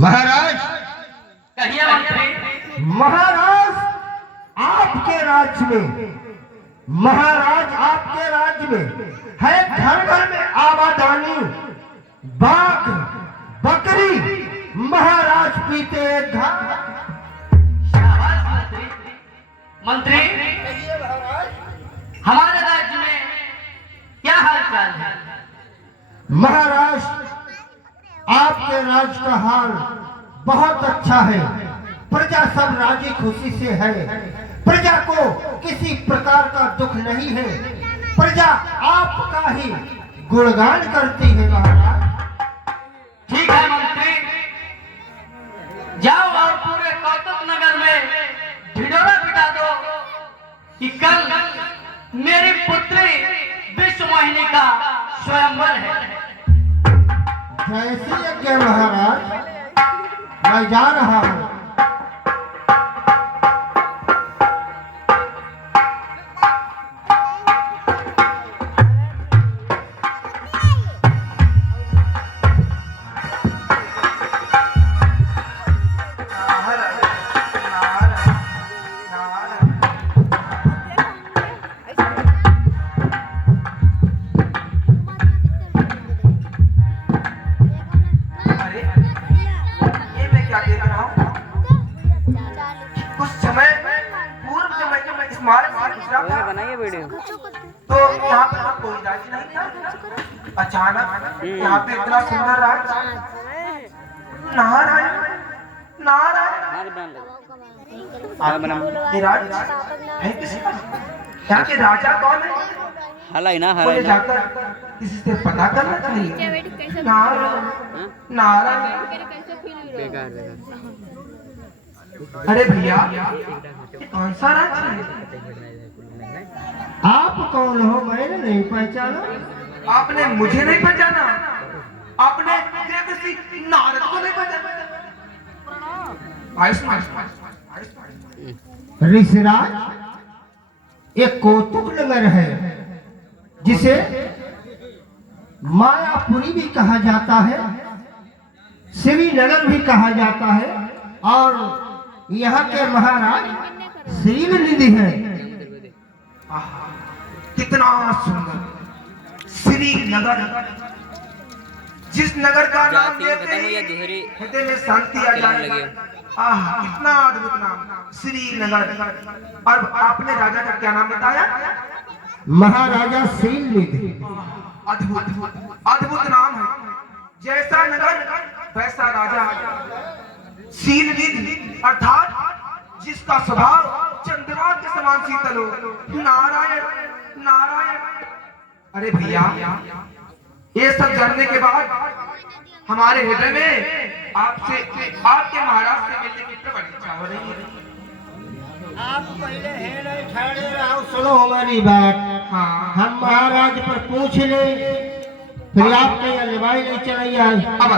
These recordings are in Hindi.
महाराज, कहिए मंत्री। महाराज आपके राज्य में, महाराज आपके राज्य में है घर घर में आबादानी, बाघ बकरी, महाराज पीते एक घाट। शाबाश मंत्री। मंत्री, हमारे राज्य में क्या हाल चाल है? महाराज आपके राज्य का हाल बहुत अच्छा है। प्रजा सब राजी खुशी से है। प्रजा को किसी प्रकार का दुख नहीं है। प्रजा आपका ही गुणगान करती है महाराज। ठीक है मंत्री, जाओ और पूरे कौतुक नगर में ढिढोरा पिटा दो कि कल मेरी पुत्री विश्व मोहिनी का स्वयंवर है। जैसे यज्ञ महाराज, मैं जा रहा हूँ। बनाइए वीडियो। तो यहाँ पे तो कोई राज नहीं था। अचानक यहाँ पे इतना सुंदर राज। नारायण नारायण। ये राज है किसका? यहाँ के राजा कौन है? हलाई ना मुझे जाकर किसी से पता करना चाहिए। नारायण नारायण। अरे भैया, ये कौन सा राज है? आप कौन हो? मैंने नहीं पहचाना। आपने मुझे नहीं पहचाना? आपने देवसी नारद को नहीं पहचाना? आयुष्मान ऋषिराज, एक कौतुक नगर है जिसे मायापुरी भी कहा जाता है, श्रीनगर भी कहा जाता है, और यहाँ के महाराज श्रीनिधि हैं। कितना सुंदर श्रीनगर। जिस नगर का नाम लेते ही हृदय में शांति आ जाए। कितना अद्भुत नाम, श्रीनगर। और आपने राजा का क्या नाम बताया? महाराजा श्रीनिधि। अद्भुत अद्भुत नाम है। जैसा नगर वैसा राजा। श्रीनिधि अर्थात जिसका स्वभाव चंद्रमा के समान शीतल हो। नारायण नारायण। अरे भैया, ये सब जानने के बाद हमारे हृदय में आपसे, आपके महाराज से मिलने की प्रबल इच्छा हो रही है। आप पहले है नहीं ठहरे रहो, सुनो हमारी बात। हाँ, हम महाराज पर पूछ ले, फिर आपके यहाँ निभाई नहीं चलाई आई। अब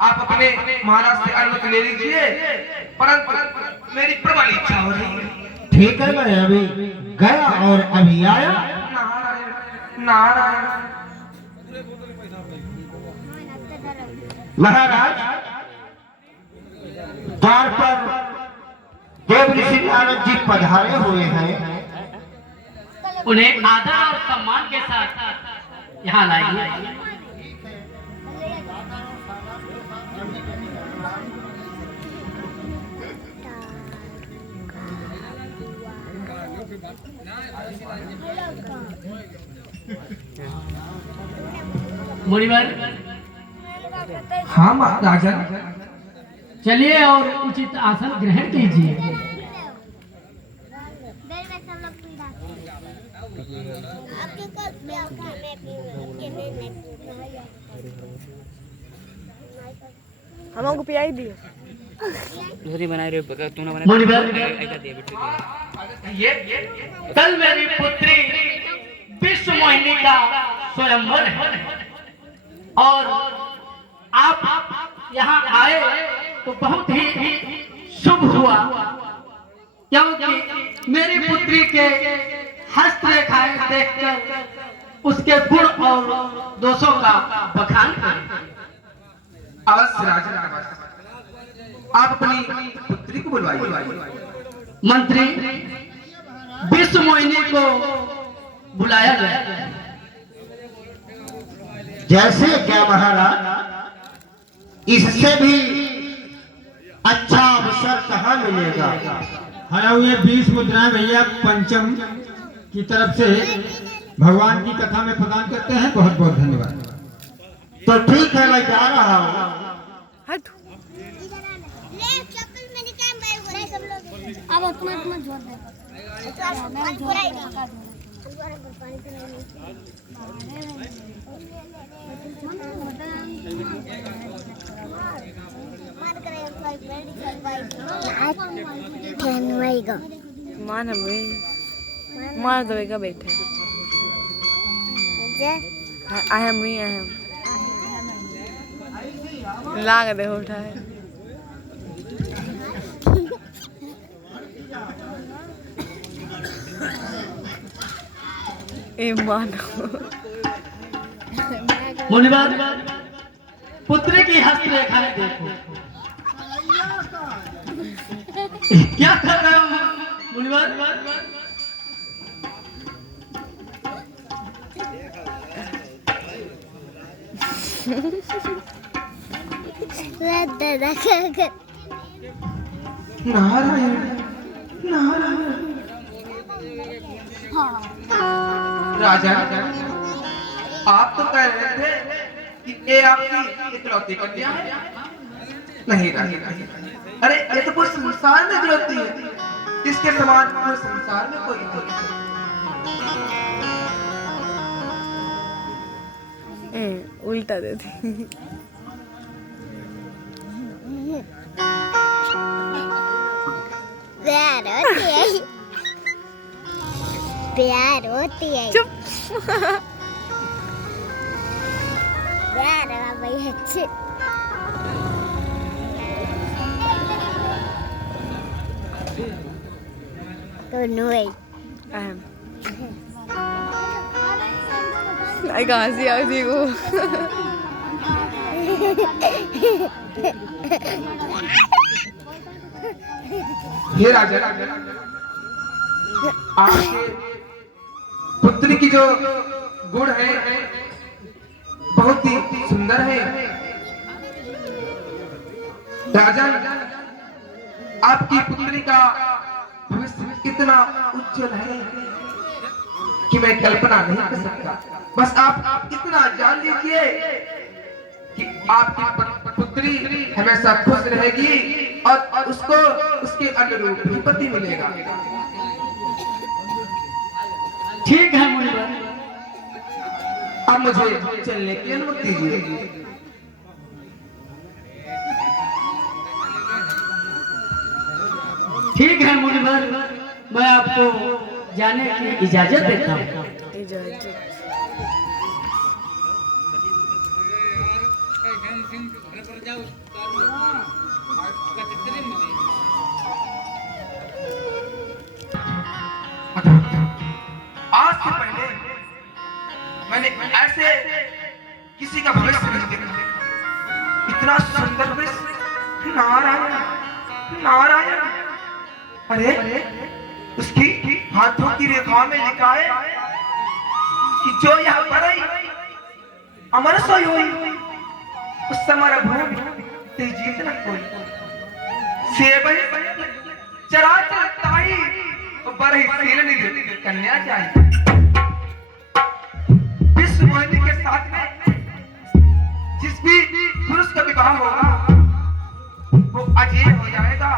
आप अपने महाराज से अनुमति ले लीजिए, परंतु मेरी प्रबल इच्छा हो रही है। ठीक है, मैं अभी गया और अभी आया। नारायण नारायण। महाराज, द्वार पर देव ऋषि नारद जी पधारे हुए हैं। उन्हें आदर और सम्मान के साथ यहाँ लाइए। मुनिवर, हाँ राजा। चलिए और उचित आसन ग्रहण कीजिए। हमको पियाई दिए। दूसरी बना रहे हो, तूने बनाया। मुनिवर, कल मेरी पुत्री विश्व मोहिनी का स्वयंवर है और आप यहाँ आए तो बहुत ही शुभ हुआ, क्योंकि मेरी पुत्री के हस्तरेखाएं देखकर उसके गुण और दोषों का बखान करें। अवश्य राजा, आप अपनी पुत्री को बुलवाइए। मंत्री, विश्व मोहिनी को बुलाया गया। जैसे क्या महाराज, इससे भी अच्छा अवसर कहाँ मिलेगा? हाँ, ये 20 मुद्राएं भैया पंचम की तरफ से भगवान की कथा में प्रदान करते हैं। बहुत बहुत धन्यवाद। तो ठीक है, मैं जा रहा हूँ। हट। अब तुम्हें जोर दे मैं जोर दे मान भाई, मार देगा बैठे। अहम हुई अहम लाग दे उठा है। ए मानो मुनिवर, पुत्री की हस्तरेखाएं देखो। क्या कर रहे हो मुनिवर? नारायण नारायण। राजा, आप तो कह रहे थे कि ये आपकी इकलौती कन्या है। नहीं राजा, अरे ये तो पूरे संसार में इकलौती है, इसके समान पूरे संसार में कोई नहीं। उल्टा देती। प्यार होती है। चुप। प्यार भाई अच्छे। तो नुई अहम आई कहाँ से आ गई वो? हे राजा, आपके पुत्री की जो गुण है बहुत ही सुंदर है। राजा, आपकी पुत्री का भविष्य कितना उज्जवल है कि मैं कल्पना नहीं कर सकता। बस आप इतना जान लीजिए कि आपकी पुत्री हमेशा खुश रहेगी और उसको उसके अनुरूप ही पति मिलेगा। ठीक है मुनिवर, अब मुझे चलने की अनुमति दीजिए। ठीक है मुनिवर, मैं आपको जाने की इजाजत देता हूँ। इजाजत। आज से पहले मैंने ऐसे किसी का भविष्य नहीं देखा। इतना सुंदर भविष्य। नारायण नारायण। अरे उसकी हाथों की रेखाओं में लिखा है कि जो यहाँ पर आई अमर सोई हुई, उस समर भूमि ते जीत न कोई। सेवई चराचर ताई बरही सील निधि कन्या चाहिए। विश्व मोहिनी के साथ में जिस भी पुरुष का विवाह होगा वो अजय हो जाएगा,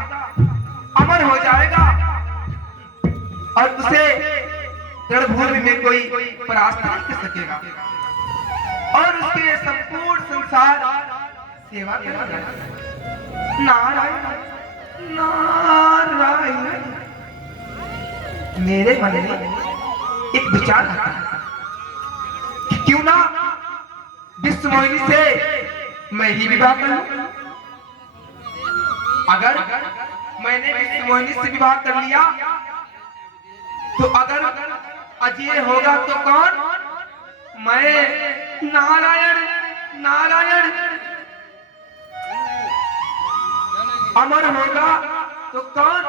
अमर हो जाएगा और उसे रणभूमि में कोई परास्त नहीं कर सकेगा और उसके संपूर्ण संसार सेवा करेगा। नारायण नारायण। मेरे मन में एक विचार आता है कि क्यों ना विश्व मोहिनी से मैं ही विवाह कर लूं। अगर मैंने विश्व मोहिनी से विवाह कर लिया तो अगर अजय होगा तो कौन? मैं। नारायण नारायण। अमर होगा तो कौन?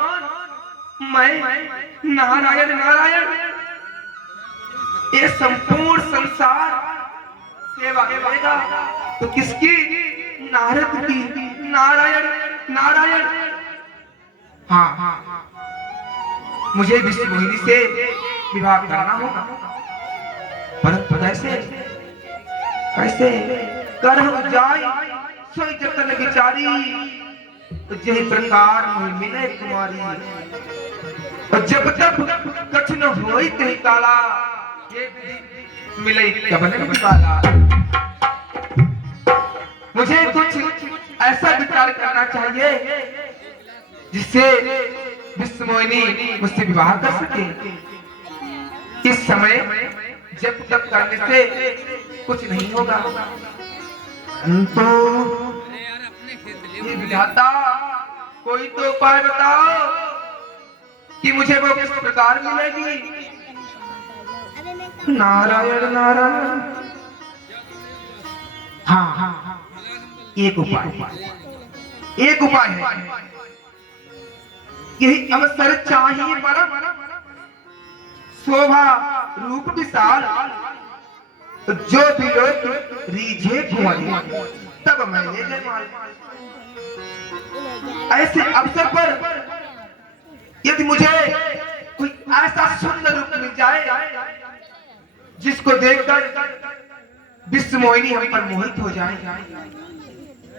मैं। नारायण नारायण। ये संपूर्ण संसार सेवा करेगा तो किसकी? नारद की। नारायण नारायण। हाँ, मुझे विष्णु मोहिनी से विवाह करना होगा, परंतु कैसे? कैसे कर हम जाए सोई जतन बिचारी, तो यही प्रकार मोहि मिले कुमारी। और जब तक कछ न होई तही काला, ये विधि मिले कबन काला। मुझे कुछ ऐसा विचार करना चाहिए जिससे विष्णु मोहिनी मुझसे विवाह कर सके। इस समय जब तक करने से कुछ नहीं होगा, तो ये विधाता कोई तो उपाय बताओ कि मुझे वो किस प्रकार मिलेगी। नारायण नारायण। हाँ, एक उपाय है। यही अवसर चाहिए बड़ा, शोभा रूप विशाल, जो भी लोग रीझे कुंवारी, तब मैं ले जयमाल। ऐसे अवसर पर यदि मुझे कोई ऐसा सुंदर रूप मिल जाए जिसको देखकर विष्णु मोहिनी हम पर मोहित हो जाए,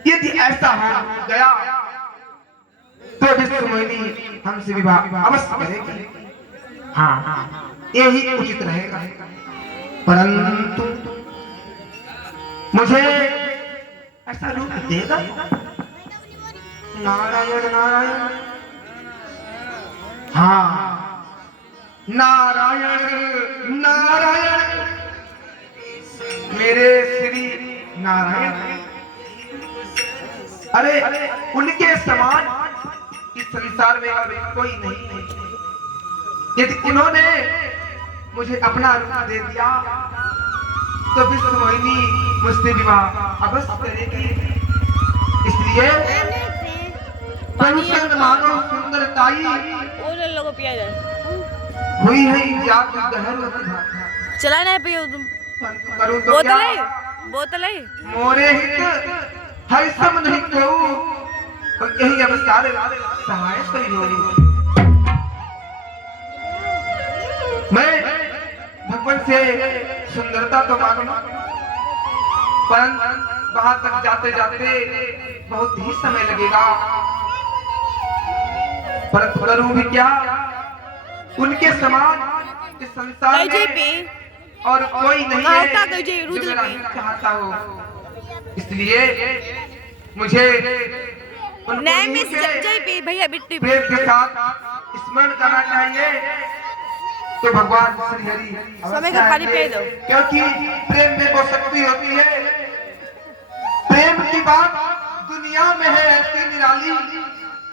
यदि ऐसा हो गया तो विष्णु मोहिनी हमसे विवाह अवश्य करेगी। हाँ, यही उचित रहेगा। परंतु मुझे ऐसा रूप देगा? नारायण नारायण। हाँ, नारायण नारायण। मेरे श्री नारायण, अरे उनके समान इस संसार में अब कोई नहीं है। यदि उन्होंने मुझे अपना रूप दे दिया तो विष्णु मोहिनी मुझसे विवाह अवश्य करेगी। इसलिए प्रसन्न मानो सुंदरताई लोगों पिया जाए हुई है जात गहन। चला नहीं पियो तुम। करूं तो क्या? बोतल है मोरे हित हर सम नहीं कहूं, और यही अवसर सहाय सही हो। मैं भगवान से सुंदरता तो मानू, परंतु वहां तक जाते जाते बहुत ही समय लगेगा। परंतु करूं भी क्या? उनके समान इस संसार में और कोई नहीं है जो मेरा हित चाहता हो। इसलिए मुझे भैया बिट्टी प्रेम के साथ स्मरण करना चाहिए, तो भगवान श्री हरि समय का पानी पिया दो। क्योंकि प्रेम में वो शक्ति होती है। प्रेम की बात दुनिया में है ऐसी निराली,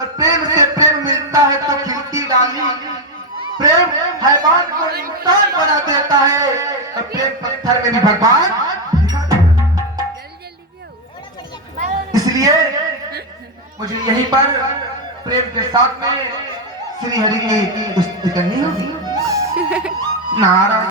और प्रेम से प्रेम मिलता है तो खिलती डाली। प्रेम हैवान को इंसान बना देता है, और प्रेम पत्थर में भी भगवान। इसलिए मुझे यहीं पर प्रेम के साथ में श्री हरि की स्तुति करनी होगी। नारायण।